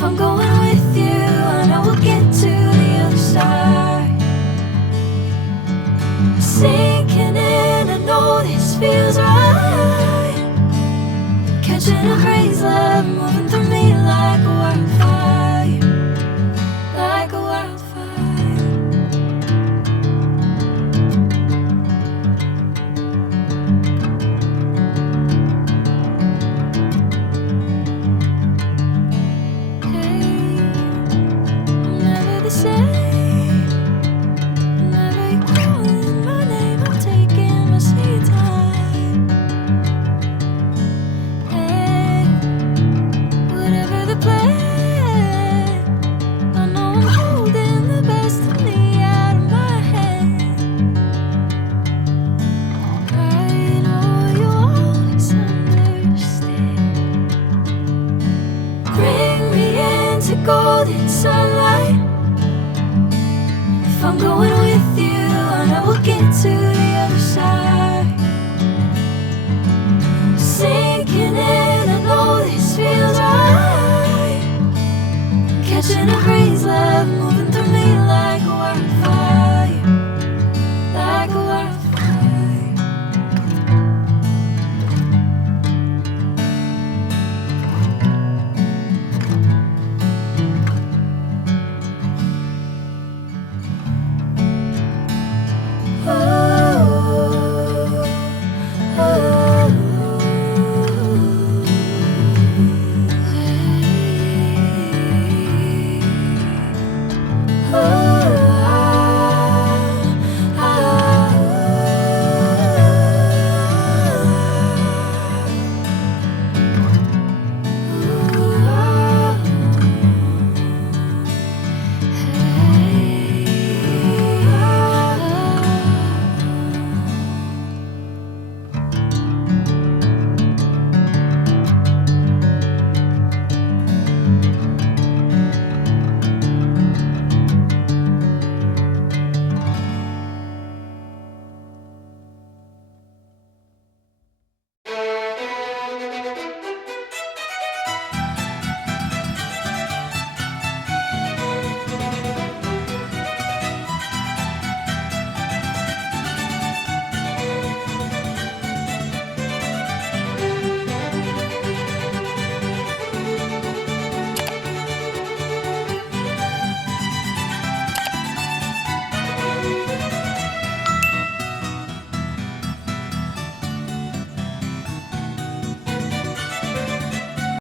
If I'm going with you, I know we'll get to the other side. Sinking in, I know this feels right. Catching a crazy love, moving through me like a wildfire, like a wildfire. Hey, I'm never the same. Whenever you're calling my name, I'm taking my sweet time. Hey, whatever the plan, I know I'm holding the best of me out of my hand. I know you'll always understand. Bring me into golden sunlight. If I'm going with you, I know we'll get to the other side. Sinking in, I know this feels right.